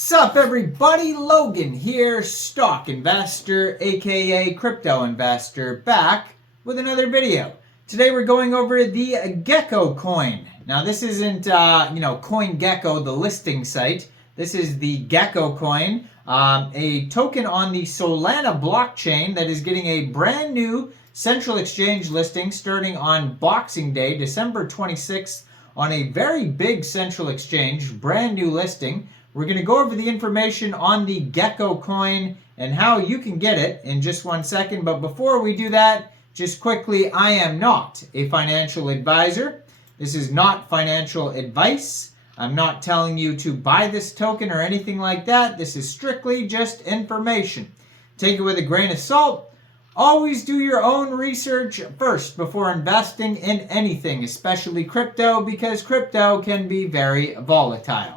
Sup everybody, Logan here, stock investor aka crypto investor, back with another video. Today we're going over the Gecko coin. Now this isn't Coingecko, the listing site. This is the Gecko coin, a token on the Solana blockchain that is getting a brand new central exchange listing starting on Boxing Day, December 26th, on a very big central exchange, brand new listing. We're going to go over the information on the Gecko coin and how you can get it in just 1 second. But before we do that, just quickly, I am not a financial advisor. This is not financial advice. I'm not telling you to buy this token or anything like that. This is strictly just information. Take it with a grain of salt. Always do your own research first before investing in anything, especially crypto, because crypto can be very volatile.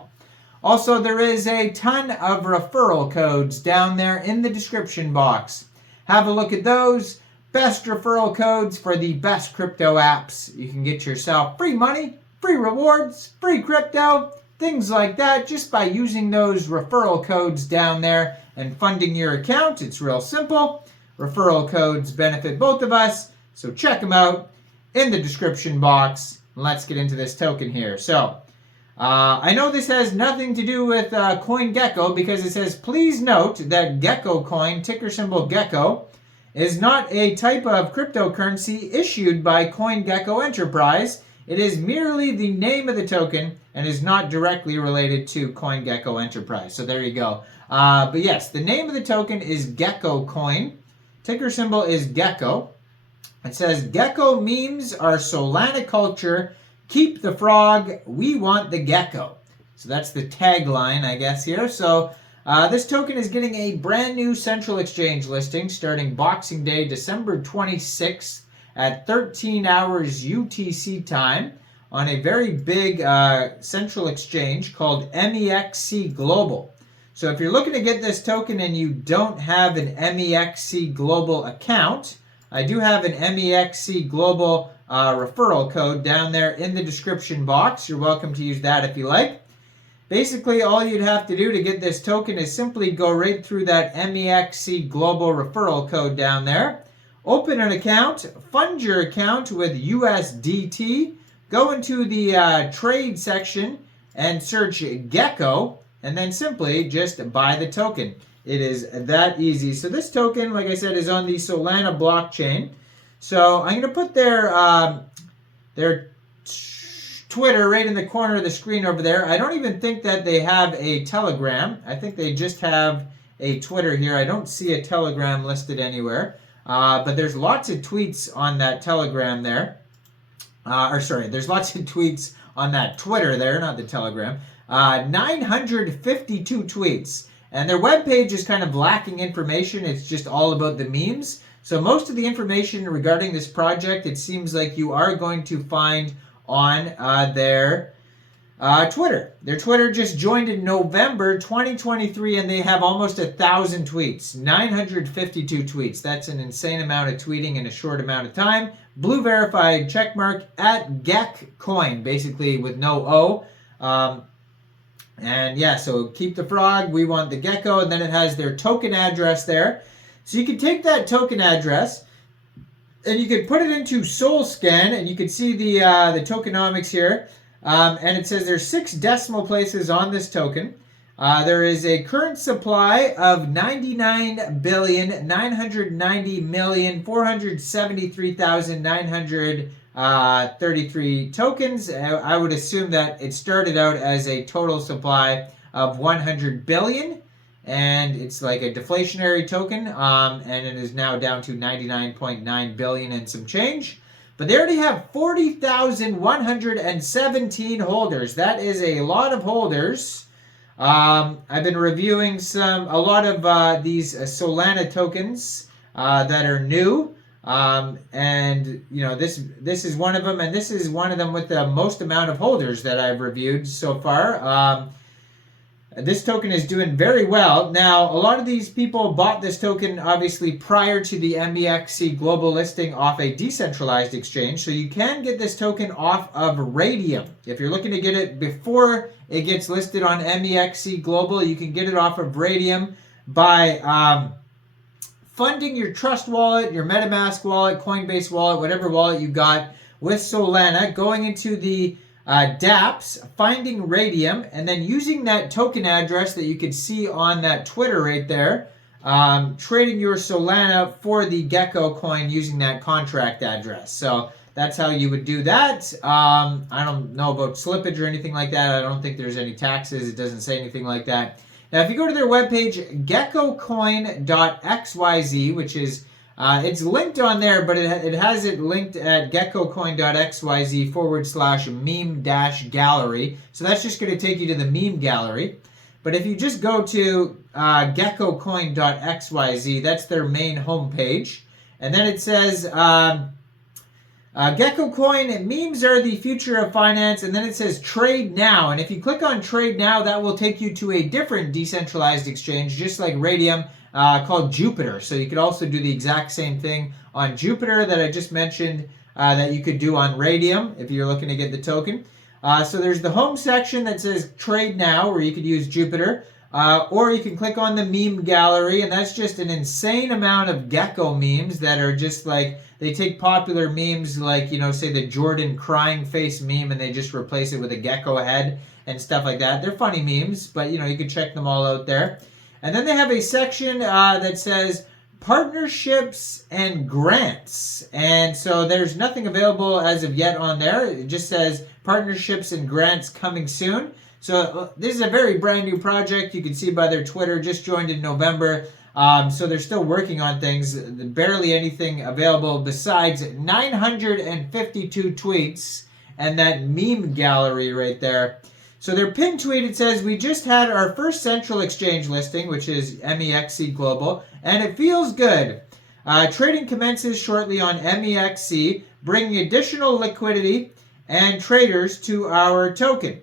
Also, there is a ton of referral codes down there in the description box. Have a look at those. Best referral codes for the best crypto apps. You can get yourself free money, free rewards, free crypto, things like that just by using those referral codes down there and funding your account. It's real simple. Referral codes benefit both of us, so check them out in the description box. Let's get into this token here. So, I know this has nothing to do with Coingecko because it says, please note that Geckocoin, ticker symbol Gecko, is not a type of cryptocurrency issued by Coingecko Enterprise. It is merely the name of the token and is not directly related to Coingecko Enterprise. So there you go. But yes, the name of the token is Geckocoin. Ticker symbol is Gecko. It says, Gecko memes are Solana culture. Keep the frog, we want the gecko. So that's the tagline, I guess, here. So this token is getting a brand new central exchange listing starting Boxing Day, December 26th at 13 hours UTC time on a very big central exchange called Mexc Global. So if you're looking to get this token and you don't have an Mexc Global account, I do have an Mexc Global referral code down there in the description box. You're welcome to use that if you like. Basically, all you'd have to do to get this token is simply go right through that Mexc Global referral code down there. Open an account, fund your account with USDT, go into the trade section and search Gecko, and then simply just buy the token. It is that easy. So this token, like I said, is on the Solana blockchain. So I'm going to put their Twitter right in the corner of the screen over there. I don't even think that they have a Telegram. I think they just have a Twitter here. I don't see a Telegram listed anywhere. But there's lots of tweets on that Telegram there. There's lots of tweets on that Twitter there, not the Telegram. 952 tweets. And their webpage is kind of lacking information. It's just all about the memes. So most of the information regarding this project, it seems like you are going to find on their Twitter. Their Twitter just joined in November 2023, and they have almost 1,000 tweets. 952 tweets. That's an insane amount of tweeting in a short amount of time. Blue verified checkmark at Geckocoin, basically with no O. And yeah, so keep the frog, we want the gecko, and then it has their token address there. So you can take that token address and you can put it into SolScan, and you can see the tokenomics here. And it says there's 6 decimal places on this token. There is a current supply of 99,990,473,933 tokens. I would assume that it started out as a total supply of 100 billion. And it's like a deflationary token, and it is now down to 99.9 billion and some change. But they already have 40,117 holders. That is a lot of holders. I've been reviewing a lot of these Solana tokens that are new. And you know, this is one of them, and this is one of them with the most amount of holders that I've reviewed so far. This token is doing very well. Now, a lot of these people bought this token obviously prior to the Mexc global listing off a decentralized exchange. So you can get this token off of Radium. If you're looking to get it before it gets listed on Mexc Global, you can get it off of Radium by funding your Trust wallet, your MetaMask wallet, Coinbase wallet, whatever wallet you got with Solana, going into the dApps, finding Radium, and then using that token address that you can see on that Twitter right there, trading your Solana for the Gecko coin using that contract address. So that's how you would do that. I don't know about slippage or anything like that. I don't think there's any taxes. It doesn't say anything like that. Now, if you go to their webpage, geckocoin.xyz, which is it's linked on there, but it has it linked at geckocoin.xyz/meme-gallery. So that's just going to take you to the meme gallery. But if you just go to geckocoin.xyz, that's their main homepage. And then it says, Geckocoin, memes are the future of finance. And then it says trade now. And if you click on trade now, that will take you to a different decentralized exchange, just like Radium, called Jupiter. So you could also do the exact same thing on Jupiter that I just mentioned that you could do on Radium if you're looking to get the token. So there's the home section that says trade now, where you could use Jupiter, or you can click on the meme gallery, and that's just an insane amount of Gecko memes that are just like, they take popular memes like, you know, say the Jordan crying face meme, and they just replace it with a gecko head and stuff like that. They're funny memes, but you know, you can check them all out there. And then they have a section that says partnerships and grants. And so there's nothing available as of yet on there. It just says partnerships and grants coming soon. So this is a very brand new project. You can see by their Twitter, just joined in November. So they're still working on things. Barely anything available besides 952 tweets and that meme gallery right there. So their pinned tweet, it says, we just had our first central exchange listing, which is Mexc Global, and it feels good. Trading commences shortly on Mexc, bringing additional liquidity and traders to our token.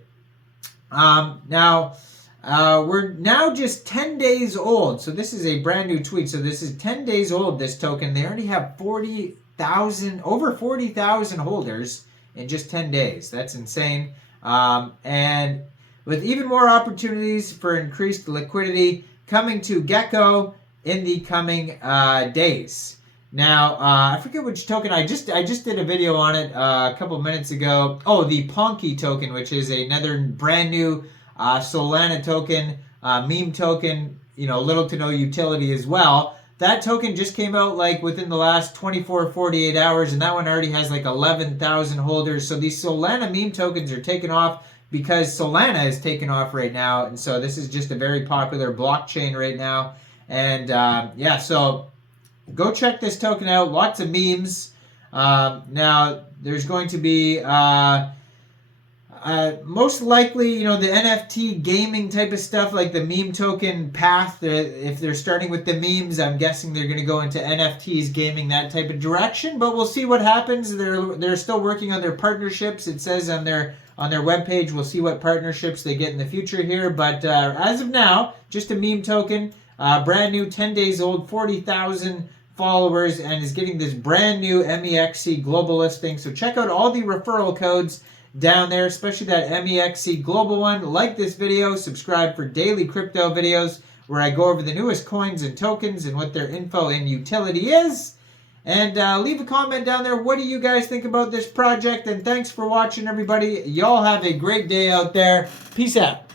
Now, we're now just 10 days old. So this is a brand new tweet. So this is 10 days old, this token. They already have over 40,000 holders in just 10 days. That's insane. And with even more opportunities for increased liquidity coming to Gecko in the coming days. Now, I forget which token. I just did a video on it a couple minutes ago. Oh, the Ponky token, which is another brand new Solana token, meme token. You know, little to no utility as well. That token just came out like within the last 24, 48 hours, and that one already has like 11,000 holders. So these Solana meme tokens are taking off because Solana is taking off right now. And so this is just a very popular blockchain right now. And yeah, so go check this token out. Lots of memes. Now, there's going to be most likely, you know, the NFT gaming type of stuff, like the meme token path. If they're starting with the memes, I'm guessing they're going to go into NFTs, gaming, that type of direction. But we'll see what happens. They're still working on their partnerships. It says on their webpage. We'll see what partnerships they get in the future here. But as of now, just a meme token, brand new, 10 days old, 40,000 followers, and is getting this brand new Mexc global listing. So check out all the referral codes down there, especially that Mexc global one. Like this video, subscribe for daily crypto videos where I go over the newest coins and tokens and what their info and utility is. And leave a comment down there. What do you guys think about this project? And thanks for watching, everybody. Y'all have a great day out there. Peace out.